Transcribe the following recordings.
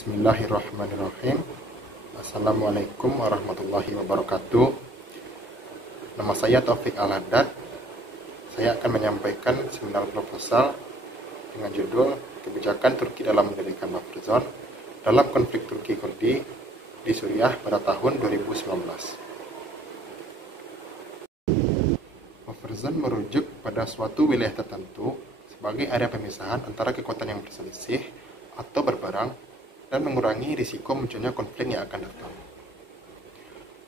Bismillahirrahmanirrahim. Assalamualaikum warahmatullahi wabarakatuh. Nama saya Taufik Al-Haddad. Saya akan menyampaikan seminar proposal dengan judul Kebijakan Turki dalam Mendirikan Buffer Zone dalam konflik Turki-Kurdi di Suriah pada tahun 2019. Buffer zone merujuk pada suatu wilayah tertentu sebagai area pemisahan antara kekuatan yang berselisih atau berperang dan mengurangi risiko munculnya konflik yang akan datang.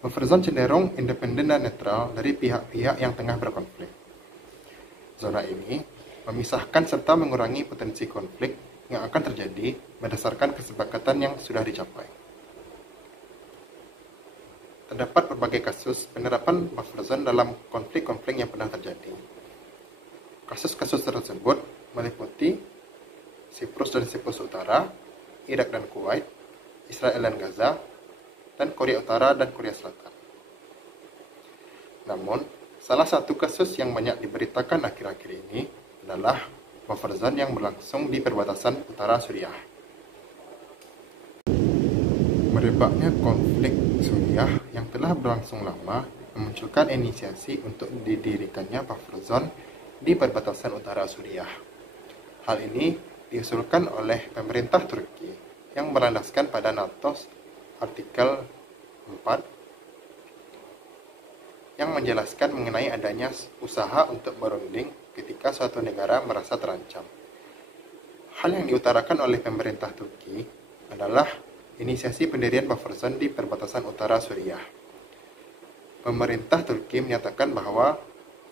Buffer zone cenderung independen dan netral dari pihak-pihak yang tengah berkonflik. Zona ini memisahkan serta mengurangi potensi konflik yang akan terjadi berdasarkan kesepakatan yang sudah dicapai. Terdapat berbagai kasus penerapan buffer zone dalam konflik-konflik yang pernah terjadi. Kasus-kasus tersebut meliputi Siprus dan Siprus Utara, Irak dan Kuwait, Israel dan Gaza, dan Korea Utara dan Korea Selatan. Namun, salah satu kasus yang banyak diberitakan akhir-akhir ini adalah buffer zone yang berlangsung di perbatasan utara Suriah. Merebaknya konflik Suriah yang telah berlangsung lama memunculkan inisiasi untuk didirikannya buffer zone di perbatasan utara Suriah. Hal ini diusulkan oleh pemerintah Turki yang berlandaskan pada NATO artikel 4 yang menjelaskan mengenai adanya usaha untuk berunding ketika suatu negara merasa terancam. Hal yang diutarakan oleh pemerintah Turki adalah inisiasi pendirian buffer zone di perbatasan utara Suriah. Pemerintah Turki menyatakan bahwa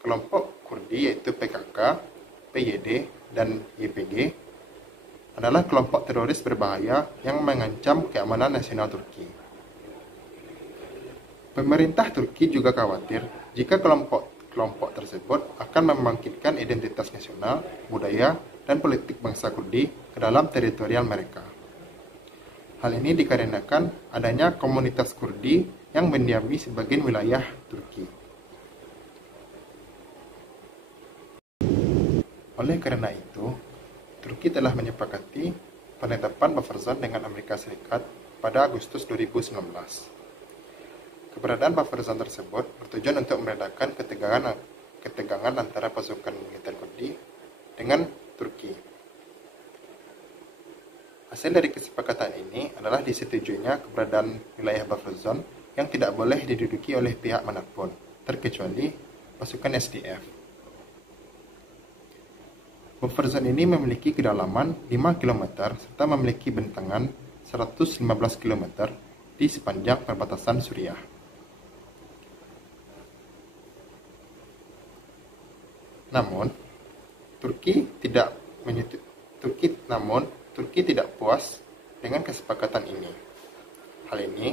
kelompok Kurdi yaitu PKK, PYD, dan YPG adalah kelompok teroris berbahaya yang mengancam keamanan nasional Turki. Pemerintah Turki juga khawatir jika kelompok tersebut akan membangkitkan identitas nasional, budaya, dan politik bangsa Kurdi ke dalam teritorial mereka. Hal ini dikarenakan adanya komunitas Kurdi yang mendiami sebagian wilayah Turki. Oleh karena itu, Turki telah menyepakati penetapan buffer zone dengan Amerika Serikat pada Agustus 2019. Keberadaan buffer zone tersebut bertujuan untuk meredakan ketegangan antara pasukan militer Kurdi dengan Turki. Hasil dari kesepakatan ini adalah disetujuinya keberadaan wilayah buffer zone yang tidak boleh diduduki oleh pihak manapun, terkecuali pasukan SDF. Buffer zone ini memiliki kedalaman 5 km serta memiliki bentangan 115 km di sepanjang perbatasan Suriah. Namun, Turki tidak puas dengan kesepakatan ini. Hal ini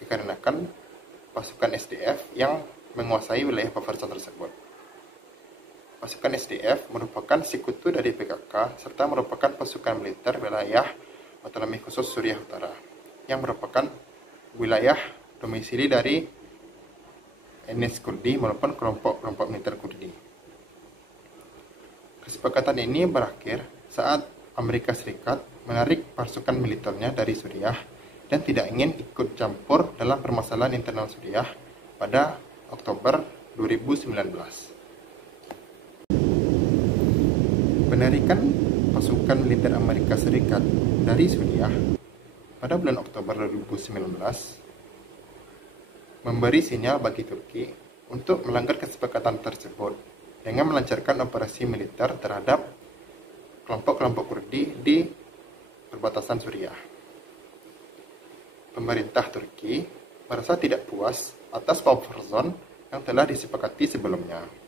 dikarenakan pasukan SDF yang menguasai wilayah buffer zone tersebut. Pasukan SDF merupakan sekutu dari PKK serta merupakan pasukan militer wilayah otonomi khusus Suriah Utara yang merupakan wilayah domisili dari etnis Kurdi maupun kelompok-kelompok militer Kurdi. Kesepakatan ini berakhir saat Amerika Serikat menarik pasukan militernya dari Suriah dan tidak ingin ikut campur dalam permasalahan internal Suriah pada Oktober 2019. Penarikan pasukan militer Amerika Serikat dari Suriah pada bulan Oktober 2019 memberi sinyal bagi Turki untuk melanggar kesepakatan tersebut dengan melancarkan operasi militer terhadap kelompok-kelompok Kurdi di perbatasan Suriah. Pemerintah Turki merasa tidak puas atas buffer zone yang telah disepakati sebelumnya.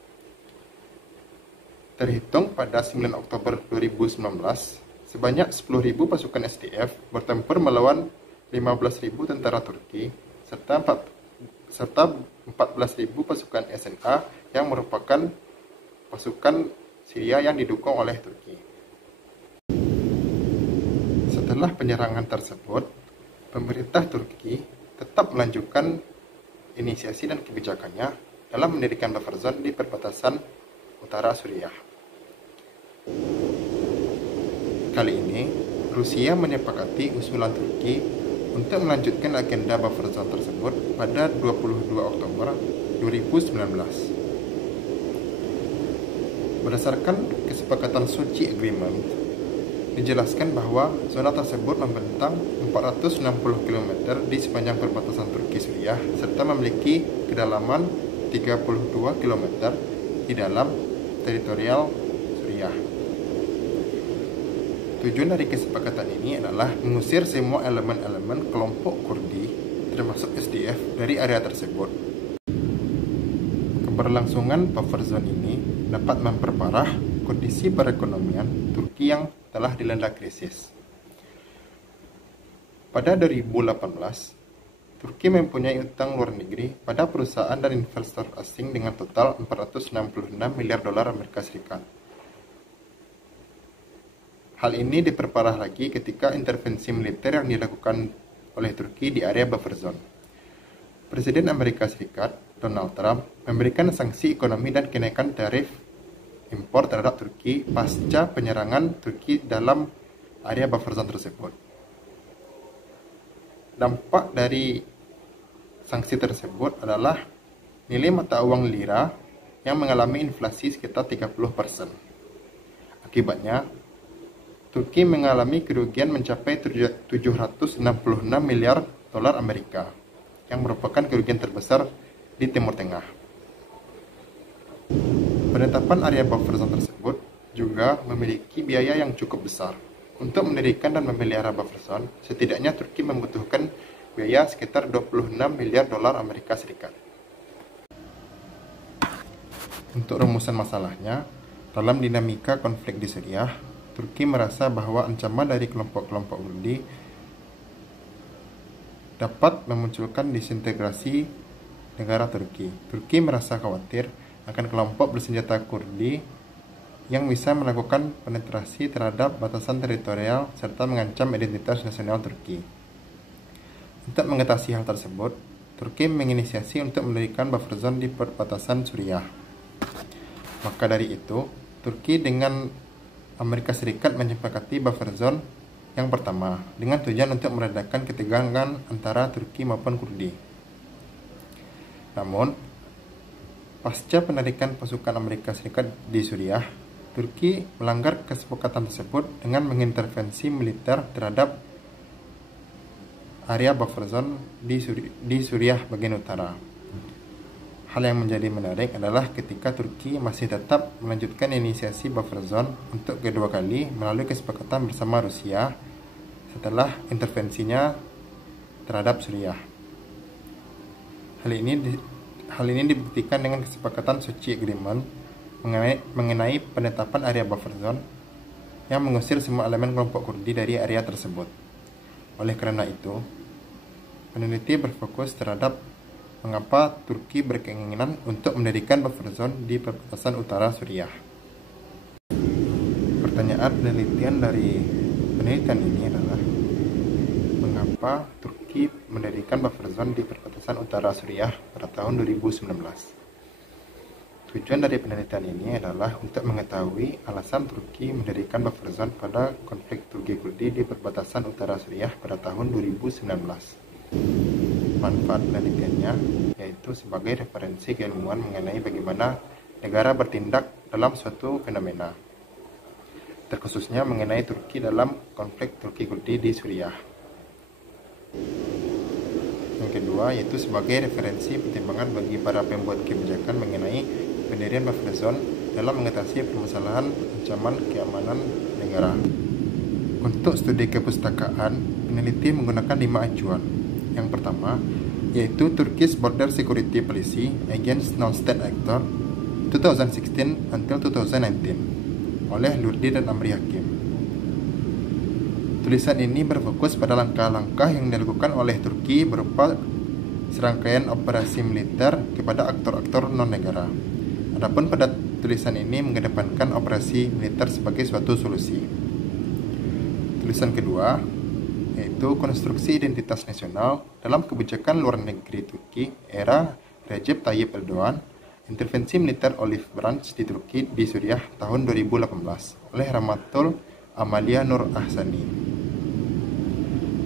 Terhitung pada 9 Oktober 2019, sebanyak 10.000 pasukan SDF bertempur melawan 15.000 tentara Turki serta 14.000 pasukan SNA yang merupakan pasukan Syria yang didukung oleh Turki. Setelah penyerangan tersebut, pemerintah Turki tetap melanjutkan inisiasi dan kebijakannya dalam mendirikan buffer zone di perbatasan utara Suriah. Kali ini, Rusia menyepakati usulan Turki untuk melanjutkan agenda buffer zone tersebut pada 22 Oktober 2019. Berdasarkan kesepakatan Sochi Agreement, dijelaskan bahwa zona tersebut membentang 460 km di sepanjang perbatasan Turki-Suriah serta memiliki kedalaman 32 km di dalam teritorial Suriah. Tujuan dari kesepakatan ini adalah mengusir semua elemen-elemen kelompok Kurdi, termasuk SDF, dari area tersebut. Keberlangsungan buffer zone ini dapat memperparah kondisi perekonomian Turki yang telah dilanda krisis. Pada 2018, Turki mempunyai utang luar negeri pada perusahaan dan investor asing dengan total 466 miliar dolar Amerika Serikat. Hal ini diperparah lagi ketika intervensi militer yang dilakukan oleh Turki di area buffer zone. Presiden Amerika Serikat, Donald Trump, memberikan sanksi ekonomi dan kenaikan tarif impor terhadap Turki pasca penyerangan Turki dalam area buffer zone tersebut. Dampak dari sanksi tersebut adalah nilai mata uang lira yang mengalami inflasi sekitar 30%. Akibatnya, Turki mengalami kerugian mencapai 766 miliar dolar Amerika, yang merupakan kerugian terbesar di Timur Tengah. Penetapan area buffer zone tersebut juga memiliki biaya yang cukup besar. Untuk mendirikan dan memelihara buffer zone, setidaknya Turki membutuhkan biaya sekitar 26 miliar dolar Amerika Serikat. Untuk rumusan masalahnya, dalam dinamika konflik di Suriah, Turki merasa bahwa ancaman dari kelompok-kelompok Kurdi dapat memunculkan disintegrasi negara Turki. Turki merasa khawatir akan kelompok bersenjata Kurdi yang bisa melakukan penetrasi terhadap batasan teritorial serta mengancam identitas nasional Turki. Untuk mengatasi hal tersebut, Turki menginisiasi untuk mendirikan buffer zone di perbatasan Suriah. Maka dari itu, Turki dengan Amerika Serikat menyepakati buffer zone yang pertama dengan tujuan untuk meredakan ketegangan antara Turki maupun Kurdi. Namun, pasca penarikan pasukan Amerika Serikat di Suriah, Turki melanggar kesepakatan tersebut dengan mengintervensi militer terhadap area buffer zone di Suriah bagian utara. Hal yang menjadi menarik adalah ketika Turki masih tetap melanjutkan inisiasi buffer zone untuk kedua kali melalui kesepakatan bersama Rusia setelah intervensinya terhadap Suriah. Hal ini dibuktikan dengan kesepakatan Sochi Agreement mengenai penetapan area buffer zone yang mengusir semua elemen kelompok Kurdi dari area tersebut. Oleh karena itu, peneliti berfokus terhadap mengapa Turki berkeinginan untuk mendirikan buffer zone di perbatasan utara Suriah. Pertanyaan penelitian dari penelitian ini adalah mengapa Turki mendirikan buffer zone di perbatasan utara Suriah pada tahun 2019. Tujuan dari penelitian ini adalah untuk mengetahui alasan Turki mendirikan buffer zone pada konflik Turki-Kurdi di perbatasan utara Suriah pada tahun 2019. Manfaat penelitiannya yaitu sebagai referensi keilmuan mengenai bagaimana negara bertindak dalam suatu fenomena, terkhususnya mengenai Turki dalam konflik Turki-Kurdi di Suriah. Yang kedua yaitu sebagai referensi pertimbangan bagi para pembuat kebijakan mengenai pendirian buffer zone dalam mengatasi permasalahan ancaman keamanan negara. Untuk studi kepustakaan, peneliti menggunakan 5 acuan. Yang pertama yaitu Turkish Border Security Policy Against Non-State Actor 2016 until 2019 oleh Lurdi dan Amri Hakim. Tulisan ini berfokus pada langkah-langkah yang dilakukan oleh Turki berupa serangkaian operasi militer kepada aktor-aktor non-negara. Adapun pada tulisan ini mengedepankan operasi militer sebagai suatu solusi. Tulisan kedua yaitu konstruksi identitas nasional dalam kebijakan luar negeri Turki era Recep Tayyip Erdogan, intervensi militer Olive Branch di Turki di Suriah tahun 2018 oleh Rahmatul Amalia Nur Ahsani.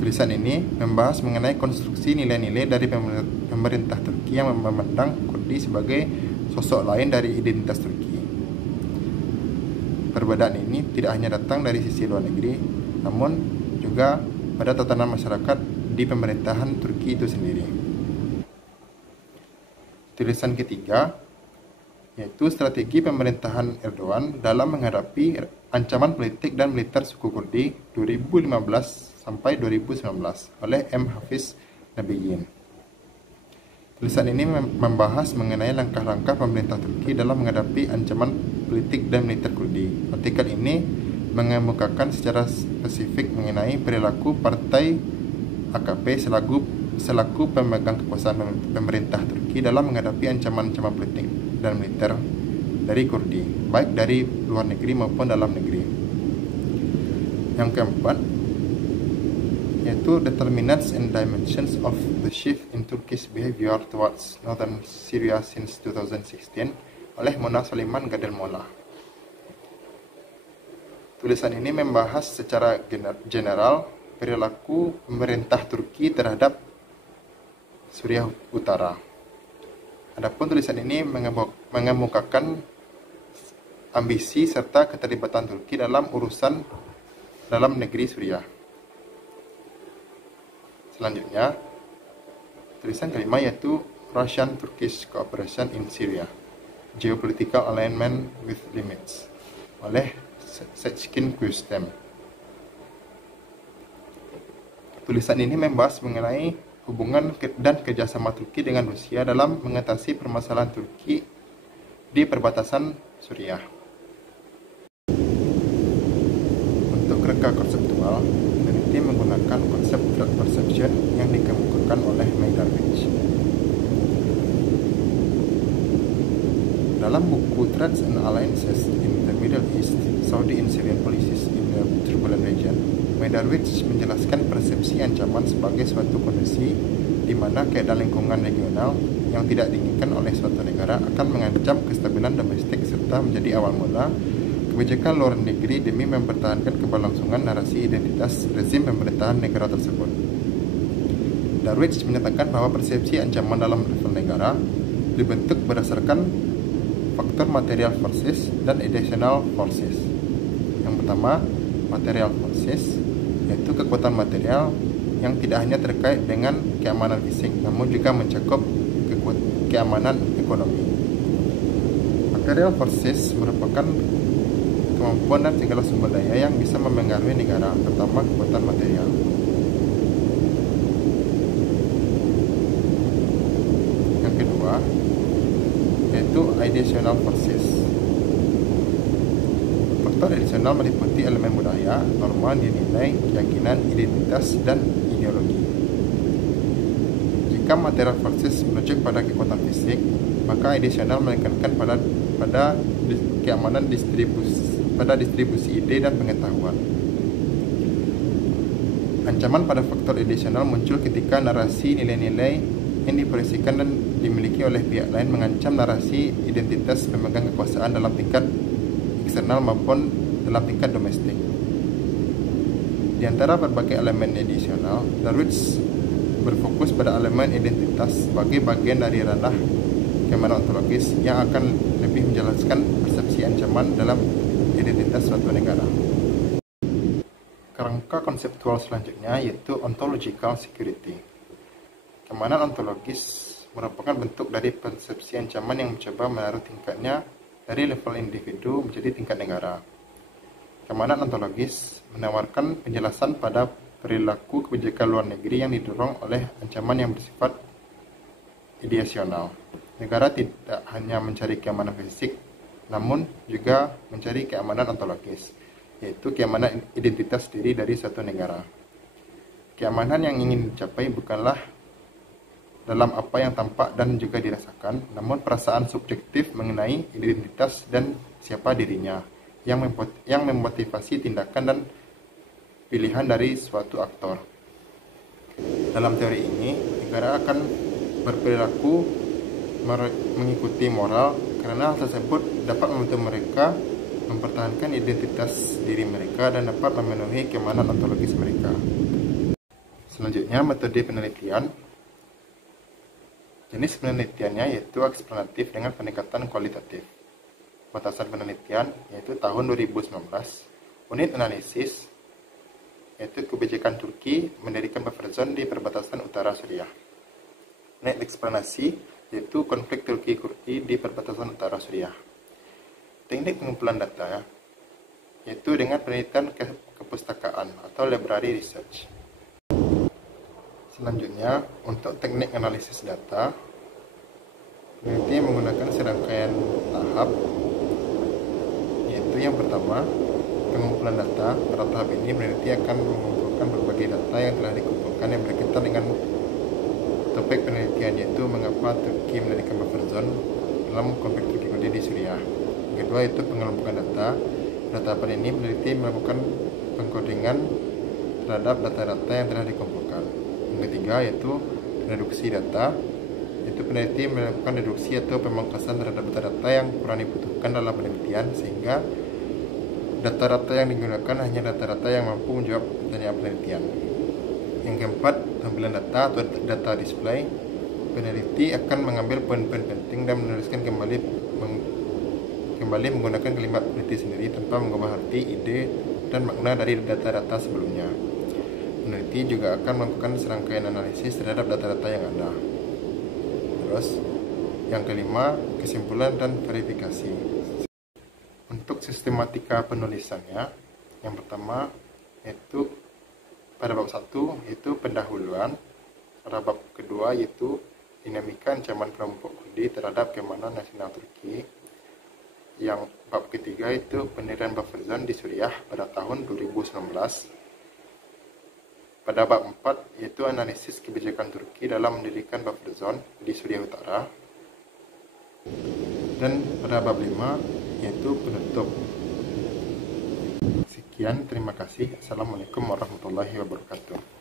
Tulisan ini membahas mengenai konstruksi nilai-nilai dari pemerintah Turki yang memandang Kurdi sebagai sosok lain dari identitas Turki. Perbedaan ini tidak hanya datang dari sisi luar negeri, namun juga pada tatanan masyarakat di pemerintahan Turki itu sendiri. Tulisan ketiga yaitu strategi pemerintahan Erdogan dalam menghadapi ancaman politik dan militer suku Kurdi 2015 sampai 2019 oleh M. Hafiz Nabiyyin. Tulisan ini membahas mengenai langkah-langkah pemerintah Turki dalam menghadapi ancaman politik dan militer Kurdi. Artikel ini mengemukakan secara spesifik mengenai perilaku partai AKP selaku pemegang kekuasaan pemerintah Turki dalam menghadapi ancaman-ancaman politik dan militer dari Kurdi, baik dari luar negeri maupun dalam negeri. Yang keempat, yaitu determinants and dimensions of the shift in Turkish behavior towards northern Syria since 2016 oleh Mona Saliman Gadelmola. Tulisan ini membahas secara general perilaku pemerintah Turki terhadap Suriah Utara. Adapun tulisan ini mengemukakan ambisi serta keterlibatan Turki dalam urusan dalam negeri Suriah. Selanjutnya, tulisan kelima yaitu Russian-Turkish Cooperation in Syria, Geopolitical Alignment with Limits oleh Seçkin Köstem. Tulisan ini membahas mengenai hubungan dan kerjasama Turki dengan Rusia dalam mengatasi permasalahan Turki di perbatasan Suriah. Untuk reka konseptual, peneliti menggunakan konsep threat perception yang dikemukakan oleh Meyerowitz. Dalam buku Threats and Alliances in the Middle East, Saudi and Syrian Policies in the Turbulent Region, Meyerowitz menjelaskan persepsi ancaman sebagai suatu kondisi di mana keadaan lingkungan regional yang tidak diinginkan oleh suatu negara akan mengancam kestabilan domestik serta menjadi awal mula kebijakan luar negeri demi mempertahankan keberlangsungan narasi identitas rezim pemerintahan negara tersebut. Darwich menyatakan bahwa persepsi ancaman dalam level negara dibentuk berdasarkan faktor material forces dan additional forces. Yang pertama, material forces, yaitu kekuatan material yang tidak hanya terkait dengan keamanan fisik, namun juga mencakup keamanan ekonomi. Material forces merupakan kemampuan dan segala sumber daya yang bisa mempengaruhi negara, terutama kekuatan material. Yang kedua, yaitu additional forces. Faktor adisional meliputi elemen budaya, norma, nilai, keyakinan, identitas, dan ideologi. Jika material forces merujuk pada kekuatan fisik, maka adisional menekankan pada keamanan distribusi ide dan pengetahuan. Ancaman pada faktor adisional muncul ketika narasi nilai-nilai yang diproyeksikan dan dimiliki oleh pihak lain mengancam narasi identitas pemegang kekuasaan dalam tingkat eksternal maupun dalam tingkat domestik. Di antara berbagai elemen adisional, Darwich berfokus pada elemen identitas sebagai bagian dari ranah keamanan ontologis yang akan lebih menjelaskan persepsi ancaman dalam identitas suatu negara. Kerangka konseptual selanjutnya yaitu ontological security. Keamanan ontologis merupakan bentuk dari persepsi ancaman yang mencoba menaruh tingkatnya dari level individu menjadi tingkat negara. Keamanan ontologis menawarkan penjelasan pada perilaku kebijakan luar negeri yang didorong oleh ancaman yang bersifat ideasional. Negara tidak hanya mencari keamanan fisik, namun juga mencari keamanan ontologis, yaitu keamanan identitas diri dari suatu negara. Keamanan yang ingin dicapai bukanlah dalam apa yang tampak dan juga dirasakan, namun perasaan subjektif mengenai identitas dan siapa dirinya yang memotivasi tindakan dan pilihan dari suatu aktor. Dalam teori ini, negara akan berperilaku mengikuti moral karena hal tersebut dapat membantu mereka mempertahankan identitas diri mereka dan dapat memenuhi keamanan ontologis mereka. Selanjutnya, metode penelitian. Jenis penelitiannya yaitu eksplanatif dengan peningkatan kualitatif. Batasan penelitian yaitu tahun 2019. Unit analisis yaitu kebijakan Turki mendirikan buffer zone di perbatasan utara Suriah. Unit eksplanasi yaitu konflik Turki-Kurdi di perbatasan utara Suriah. Teknik pengumpulan data yaitu dengan penelitian kepustakaan atau library research. Selanjutnya, untuk teknik analisis data, peneliti menggunakan serangkaian tahap, yaitu yang pertama, pengumpulan data. Pada tahap ini, peneliti akan mengumpulkan berbagai data yang telah dikumpulkan yang berkaitan dengan topik penelitian, yaitu mengapa Turki mendirikan buffer zone dalam konflik Turki-Kurdi di Suriah. Yang kedua, itu pengelompokan data. Pada tahapan ini, peneliti melakukan pengkodingan terhadap data-data yang telah dikumpulkan. Yang ketiga, yaitu reduksi data. Itu peneliti melakukan reduksi atau pemangkasan terhadap data-data yang kurang dibutuhkan dalam penelitian, sehingga data-data yang digunakan hanya data-data yang mampu menjawab pertanyaan penelitian. Yang keempat, tampilan data atau data display. Peneliti akan mengambil poin-poin penting dan menuliskan kembali menggunakan kalimat peneliti sendiri tanpa mengubah arti, ide, dan makna dari data-data sebelumnya. Peneliti juga akan melakukan serangkaian analisis terhadap data-data yang ada. Terus, yang kelima, kesimpulan dan verifikasi. Untuk sistematika penulisannya, yang pertama yaitu pada bab 1 yaitu pendahuluan, pada bab kedua yaitu dinamika ancaman kelompok Kurdi terhadap keamanan nasional Turki. Yang bab ketiga itu pendirian buffer zone di Suriah pada tahun 2019. Pada bab 4 yaitu analisis kebijakan Turki dalam mendirikan buffer zone di Suriah Utara. Dan pada bab 5 yaitu penutup. Sekian, terima kasih. Assalamualaikum warahmatullahi wabarakatuh.